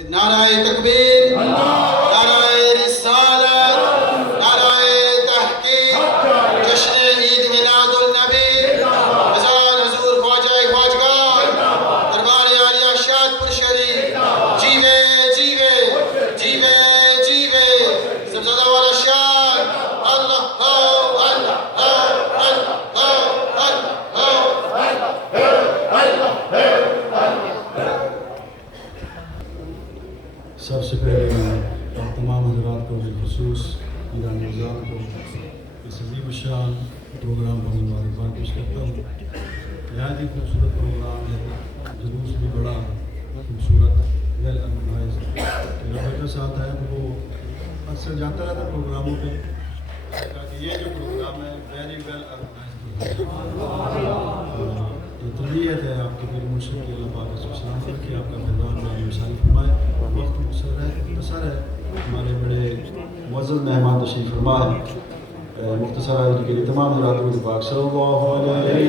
نعرہ تکبیر، نعرہ رسالت، نعرہ تحقیق، جشن عید میلاد النبی، اذان حضور خواجہ خواجگان، دربار عالیہ شادپور شریف، جیوے جیوے جیوے جیوے، سبزادہ والا شان، اللہ ہو اللہ ہو اللہ ہو اللہ ہو۔ سب سے پہلے میں تمام حضرات کو بالخصوص ایران نظام کو اس عظیم الشان پروگرام پر مبارکباد پیش کرتا ہوں۔ نہایت ہی خوبصورت پروگرام ہے، جلوس بھی بڑا خوبصورت ویل آرگنائز۔ میرا بیٹا ساتھ ہے تو وہ اکثر جاتا رہتا پروگراموں پہ، کہ یہ جو پروگرام ہے ویری ویل آرگنائز۔ یہ تربیت ہے آپ کے پیر مرشد کی، اللہ پاک اس کو سلامت رکھے، آپ کا پیغام میں مثال فرمائے۔ وقت مختصر ہے، ہمارے بڑے معزز مہمان تشریف فرما ہے، مختصر آیت کے لیے تمام حضرات کو پاک صلی اللہ علیہ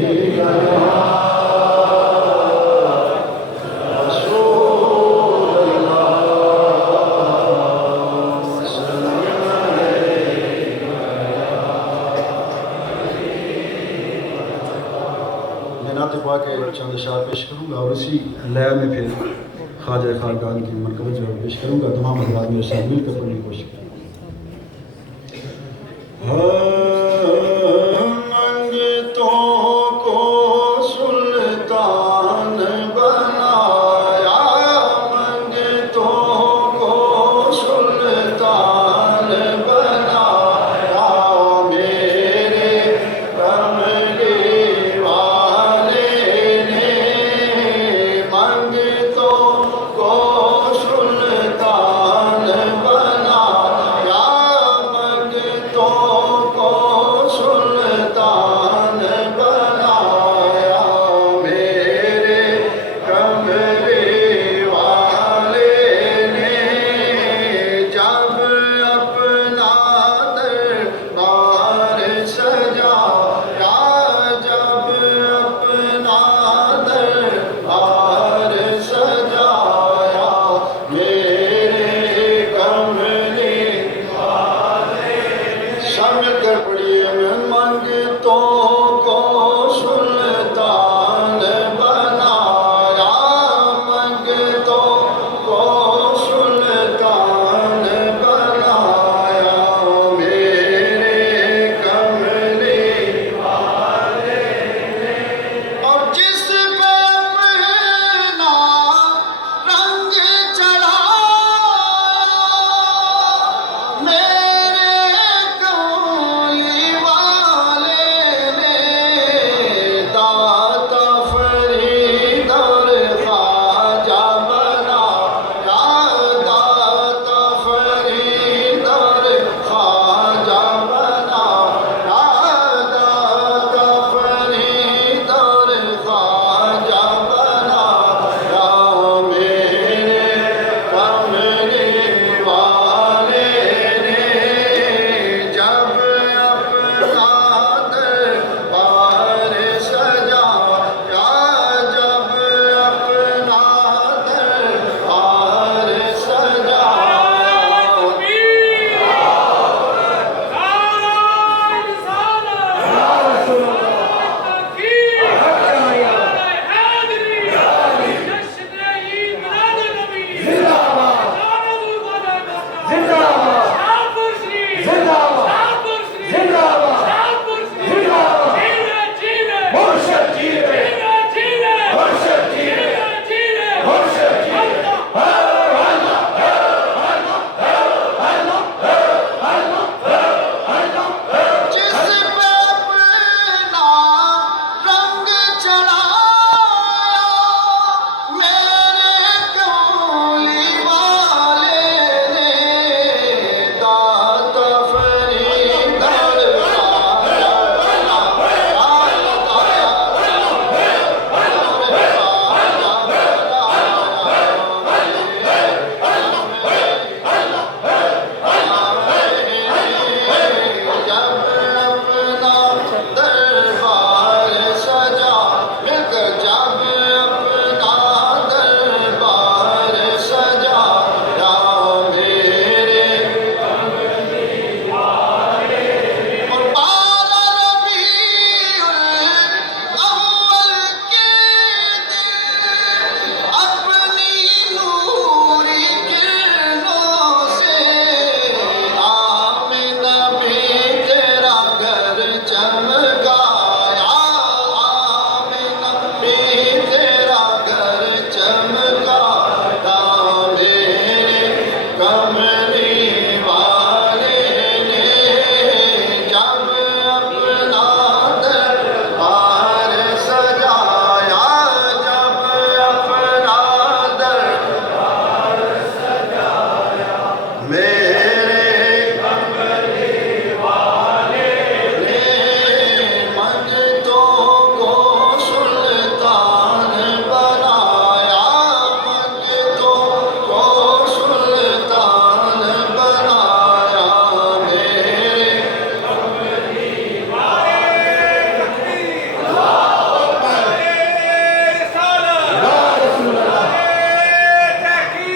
کے چند اشعار پیش کروں گا اور اسی لے میں پھر خواجہ خاقان کی مرکز جو پیش کروں گا۔ تمام حضرات میرے ساتھ مل کر پڑھنے کی کوشش کریں۔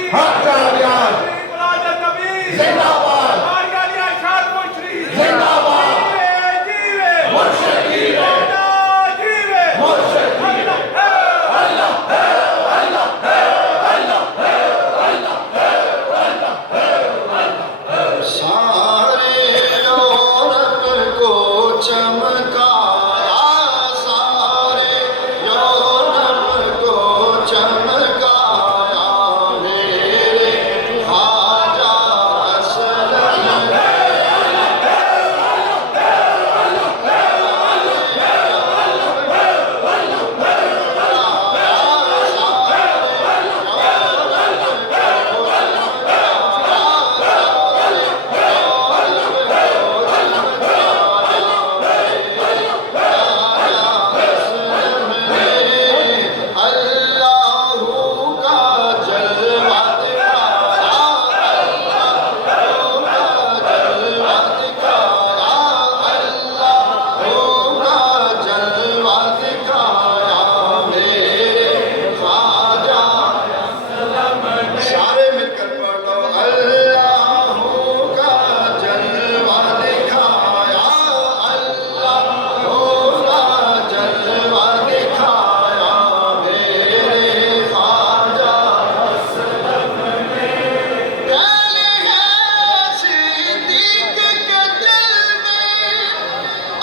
حق کامیاب ملاد النبی زندہ باد آریانی اشاد مشری زندہ باد جیوے مرشد جیوے جیوے مرشد جیوے اللہ ہے اللہ ہے اللہ ہے اللہ ہے اللہ ہے سارے یورپ کو چمکایا سارے یورپ کو چمکایا میرے خواجہ اسلم سارے مل کر پڑھ لو اللہ کا جلوہ دکھایا اللہ کا جلوہ دکھایا میرے خواجہ پہلے ہے صدیق کے دل میں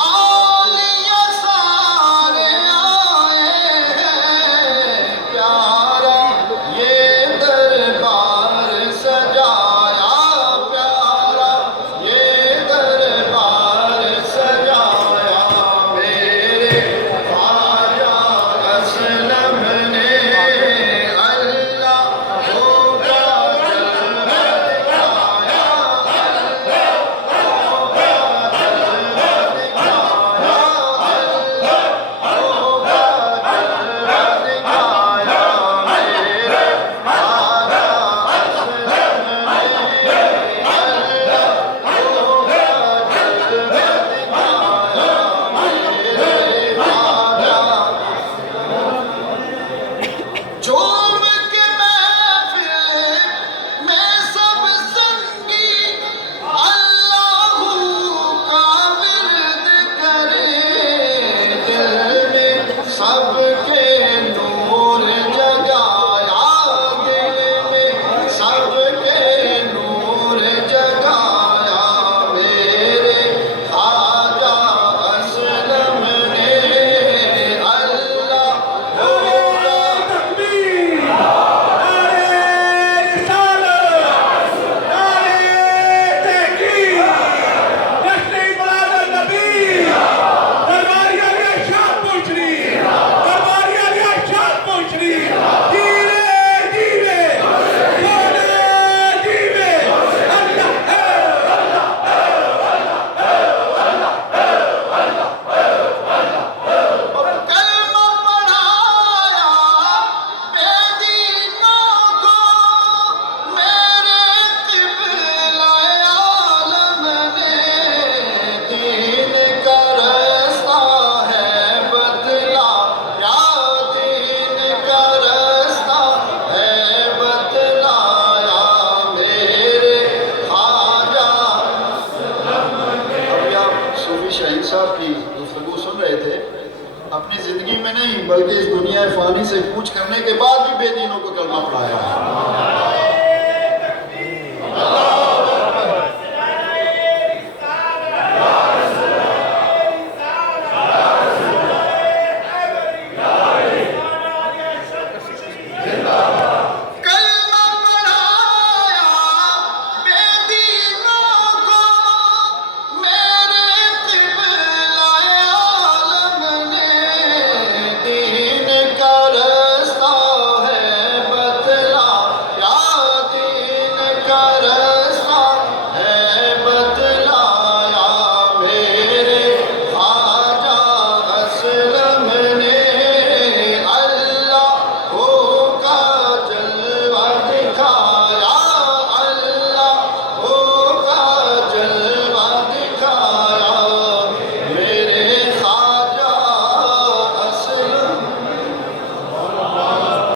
اولیاء سارے آئے ہیں پیارا یہ دربار سجایا پیارا یہ دربار سجایا میرے خواجہ اسلم نے اللہ کا جلوہ دکھایا جوم کے محفل میں سب سنگی اللہ کا ورد کرے دل میں سب کے نور جگایا دل میں سب کے نور جگایا میرے خواجہ اسلم نے اللہ تکبیر نعرے رسالت نعرے تحقیق جشن ملاد النبی درباری علی ارشاد مشری درباری علی ارشاد مشری جیوے جیوے جیوے اللہ کلمہ پڑھایا بے دینوں کو میرے قبلہ عالم نے دین کا رستہ ہے بتلایا دین کا رستہ ہے بتلایا میرے خواجہ ابھی آپ صوفی شاہین صاحب کی گفتگو سن رہے تھے اپنی زندگی میں نہیں بلکہ اس دنیا فانی سے کوچ کرنے کے بعد بھی بے دینوں کو کلمہ پڑھایا ہے